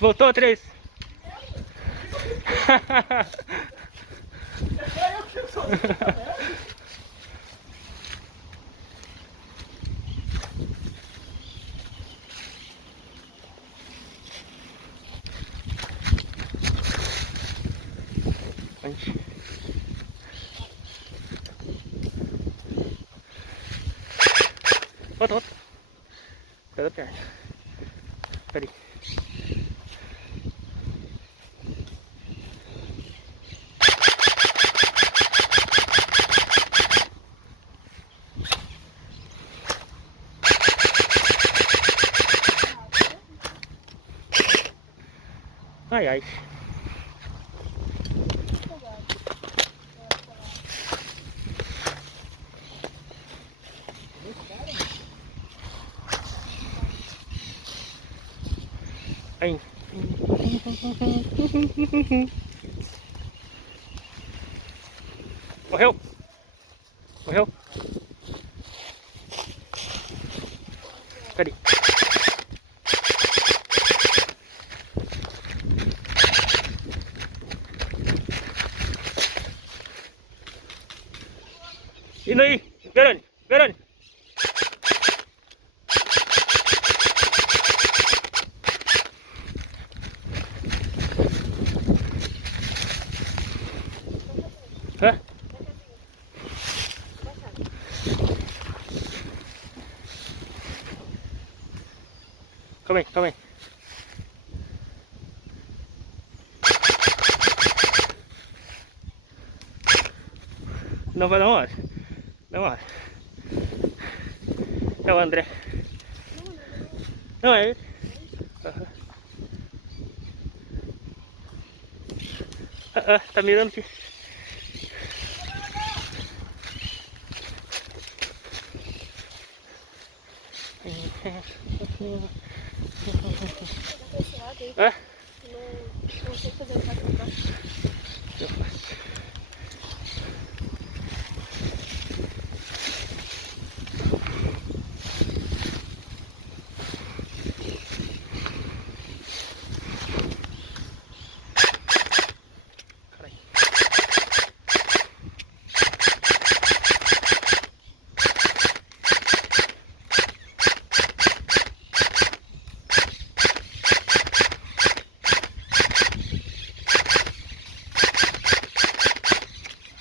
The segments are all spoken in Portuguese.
Voltou, 3. Volta, volta. Pega a perna. Peraí. Ai, ai. Ai. Morreu? Morreu? Peraí. Indo aí, Verônica, Verônica. Hã? Calma aí, calma aí. Não vai dar uma hora. Dá uma hora. É o André. Não, é ele. Uhum. Tá mirando aqui. É? Não sei fazer o patrão. Eu faço.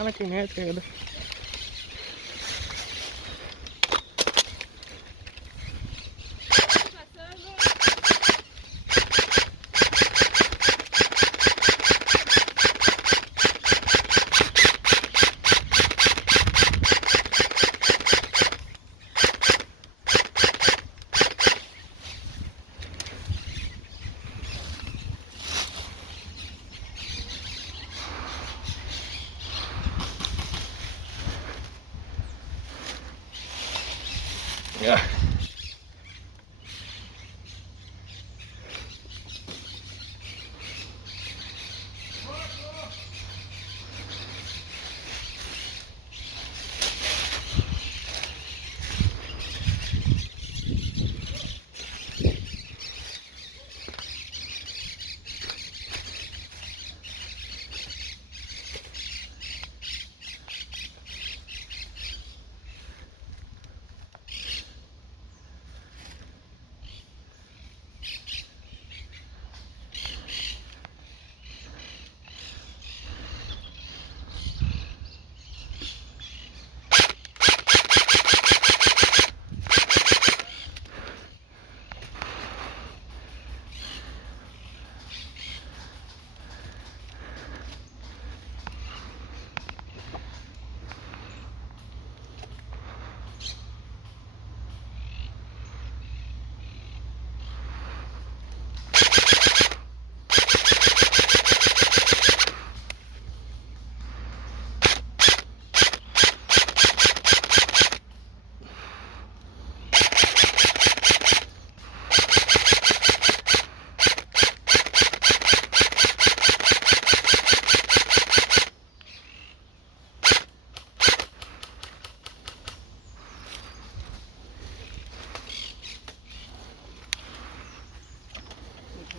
Ah, mas tem metro ainda.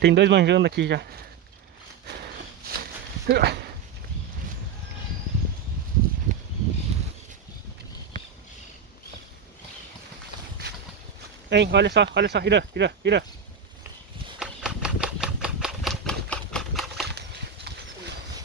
Tem dois manjando aqui já. Hein, olha só, ira.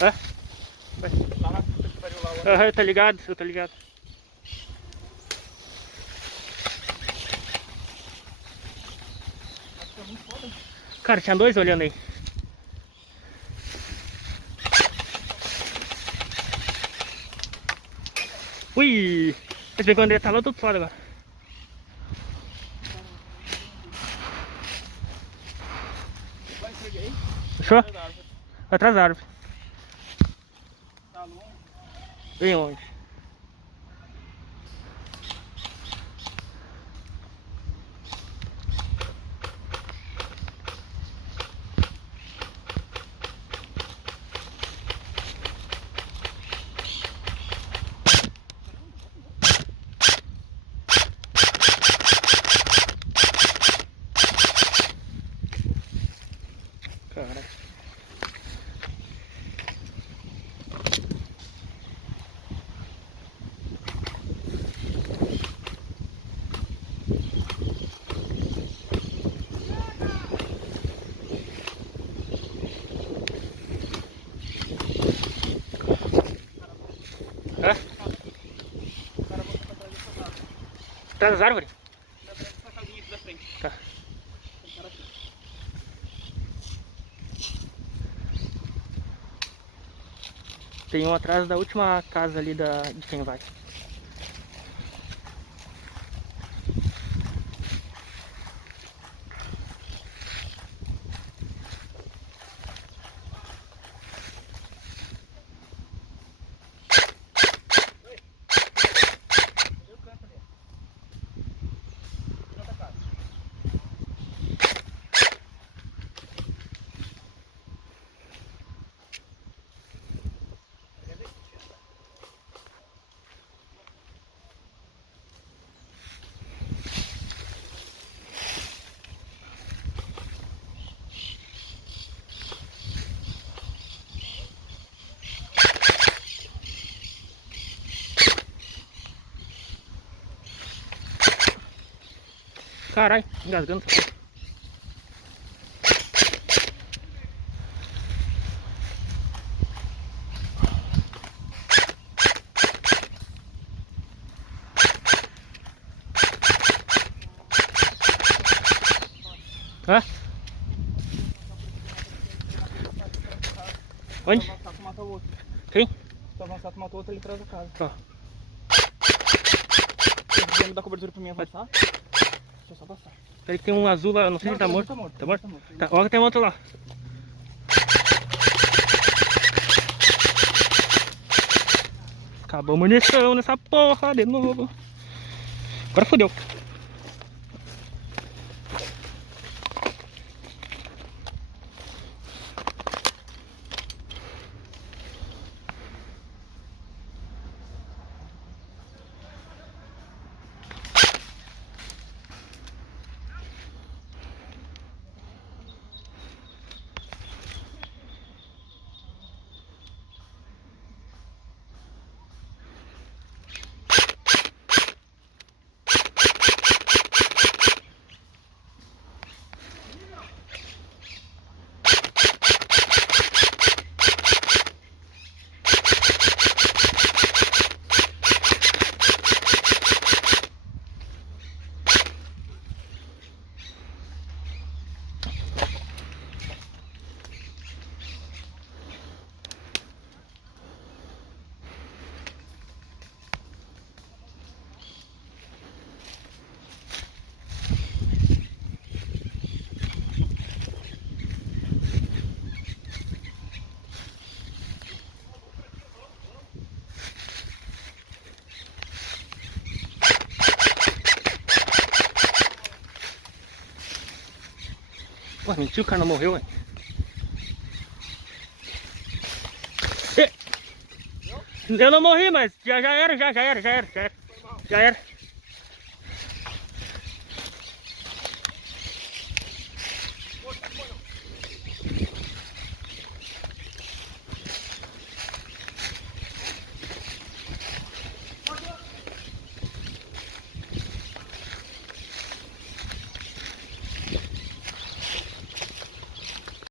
Hã? Vai. Lá na puta que pariu lá. Aham, eu tô ligado. Acho que é muito foda. Cara, tinha dois olhando aí. Ui! Esse bem que o André tá lá do outro lado agora. Vai, entreguei. Fechou? Atrás da árvore. Atrás da árvore. Tá longe. Bem longe. Cara. Hã? O cara voltou pra trás dessa casa. Atrás das árvores? Atrás dessa casinha aqui da frente. Tá. Tem cara aqui. Tem um atrás da última casa ali de quem vai. Cadê o canto ali? Canto da casa. Quer ver? Caralho, engasgando. Hã? Onde? Se avançar, tu mata o outro. Quem? Se avançar, tu mata o outro ali atrás da casa. Ó. Você dizendo da cobertura pra mim avançar? Deixa eu só passar. Peraí que tem um azul lá, eu não sei se ele tá morto. Tá morto. Tá morto? Tá morto. Tá, olha que tem um outro lá. Acabou a munição nessa porra de novo. Agora fodeu. Pô, mentiu, o cara não morreu, hein? Eu não morri, mas já era. Já era.